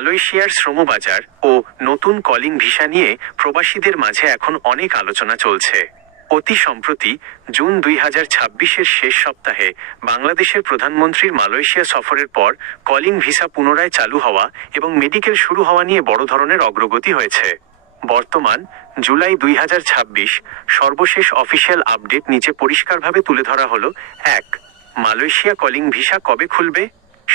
মালয়েশিয়ার শ্রমবাজার ও নতুন calling visa নিয়ে প্রবাসীদের মাঝে এখন অনেক আলোচনা চলছে। অতি সম্প্রতি জুন 2026-এর শেষ সপ্তাহে বাংলাদেশের প্রধানমন্ত্রীর মালয়েশিয়া সফরের পর কলিং ভিসা পুনরায় চালু হওয়া এবং মেডিকেল শুরু হওয়া নিয়ে বড় ধরনের অগ্রগতি হয়েছে। বর্তমান জুলাই 2026 সর্বশেষ অফিসিয়াল আপডেট নিচে পরিষ্কারভাবে তুলে ধরা হলো। 1. মালয়েশিয়া কলিং ভিসা কবে খুলবে?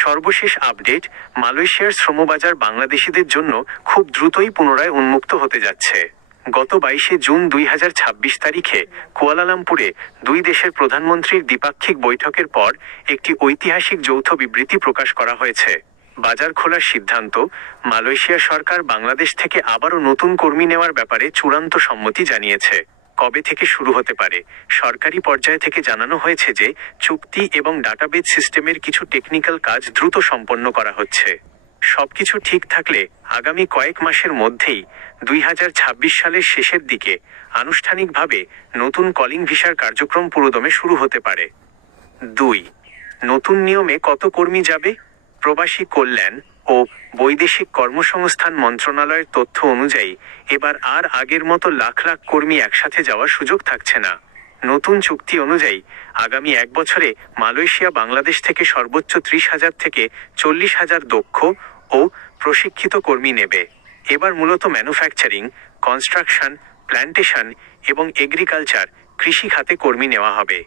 সর্বশেষ আপডেট, মালয়েশিয়ার শ্রমবাজার বাংলাদেশিদের জন্য খুব দ্রুতই পুনরায় উন্মুক্ত হতে যাচ্ছে। গত 22 জুন 2026 তারিখে কুয়ালালামপুরে দুই দেশের প্রধানমন্ত্রীর দ্বিপাক্ষিক বৈঠকের পর একটি ঐতিহাসিক যৌথ বিবৃতি প্রকাশ করা হয়েছে। বাজার খোলার সিদ্ধান্ত, মালয়েশিয়া সরকার বাংলাদেশ থেকে আবারও নতুন কর্মী নেওয়ার ব্যাপারে চূড়ান্ত সম্মতি জানিয়েছে। কবে থেকে শুরু হতে পারে? সরকারি পর্যায় থেকে জানানো হয়েছে যে চুক্তি এবং ডাটাবেজ সিস্টেমের কিছু টেকনিক্যাল কাজ দ্রুত সম্পন্ন করা হচ্ছে। সবকিছু ঠিক থাকলে আগামী কয়েক মাসের মধ্যেই 2026 সালের শেষের দিকে আনুষ্ঠানিকভাবে নতুন কলিং ভিসার কার্যক্রম পুরোদমে শুরু হতে পারে। 2. নতুন নিয়মে কত কর্মী যাবে? প্রবাসী কল্যাণ ও বৈদেশিক কর্মসংস্থান মন্ত্রণালয়ের তথ্য অনুযায়ী এবার আর আগের মতো লাখ লাখ কর্মী একসাথে যাওয়ার সুযোগ থাকছে না। নতুন চুক্তি অনুযায়ী আগামী এক বছরে মালয়েশিয়া বাংলাদেশ থেকে সর্বোচ্চ 30,000 থেকে 40,000 দক্ষ ও প্রশিক্ষিত কর্মী নেবে। এবার মূলত ম্যানুফ্যাকচারিং, কনস্ট্রাকশন, প্ল্যান্টেশন এবং এগ্রিকালচার কৃষি খাতে কর্মী নেওয়া হবে।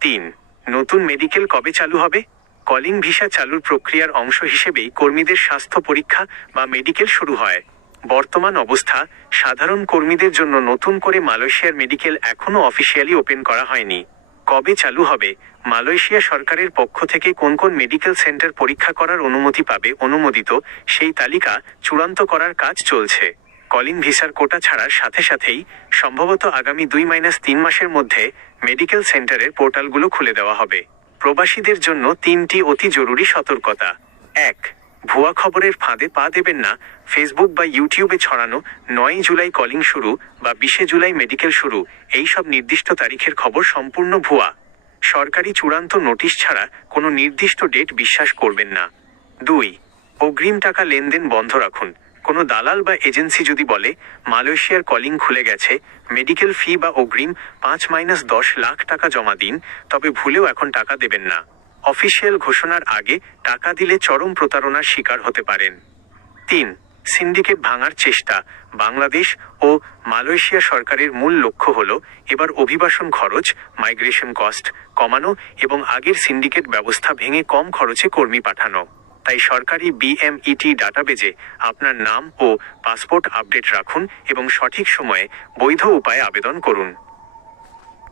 3. নতুন মেডিকেল কবে চালু হবে? কলিং ভিসা চালুর প্রক্রিয়ার অংশ হিসেবেই কর্মীদের স্বাস্থ্য পরীক্ষা বা মেডিকেল শুরু হয়। বর্তমান অবস্থা, সাধারণ কর্মীদের জন্য নতুন করে মালয়েশিয়ার মেডিকেল এখনও অফিসিয়ালি ওপেন করা হয়নি। কবে চালু হবে? মালয়েশিয়া সরকারের পক্ষ থেকে কোন কোন মেডিকেল সেন্টার পরীক্ষা করার অনুমতি পাবে অনুমোদিত সেই তালিকা চূড়ান্ত করার কাজ চলছে। কলিং ভিসার কোটা ছাড়ার সাথে সাথেই সম্ভবত আগামী 2-3 মাসের মধ্যে মেডিকেল সেন্টারের পোর্টালগুলো খুলে দেওয়া হবে। প্রবাসীদের জন্য 3টি অতি জরুরি সতর্কতা। 1. ভুয়া খবরের ফাঁদে পা দেবেন না। ফেসবুক বা ইউটিউবে ছড়ানো 9 জুলাই কলিং শুরু বা 20 জুলাই মেডিকেল শুরু এইসব নির্দিষ্ট তারিখের খবর সম্পূর্ণ ভুয়া। সরকারি চূড়ান্ত নোটিশ ছাড়া কোনো নির্দিষ্ট ডেট বিশ্বাস করবেন না। 2. অগ্রিম টাকা লেনদেন বন্ধ রাখুন। কোনো দালাল বা এজেন্সি যদি বলে মালয়েশিয়ার কলিং খুলে গেছে, মেডিকেল ফি বা অগ্রিম 5-10 লাখ টাকা জমা দিন, তবে ভুলেও এখন টাকা দেবেন না। অফিসিয়াল ঘোষণার আগে টাকা দিলে চরম প্রতারণার শিকার হতে পারেন। 3. সিন্ডিকেট ভাঙার চেষ্টা। বাংলাদেশ ও মালয়েশিয়া সরকারের মূল লক্ষ্য হল এবার অভিবাসন খরচ, মাইগ্রেশন কস্ট কমানো এবং আগের সিন্ডিকেট ব্যবস্থা ভেঙে কম খরচে কর্মী পাঠানো। তাই সরকারি BMET ডাটাবেজে আপনার নাম ও পাসপোর্ট আপডেট রাখুন এবং সঠিক সময়ে বৈধ উপায়ে আবেদন করুন।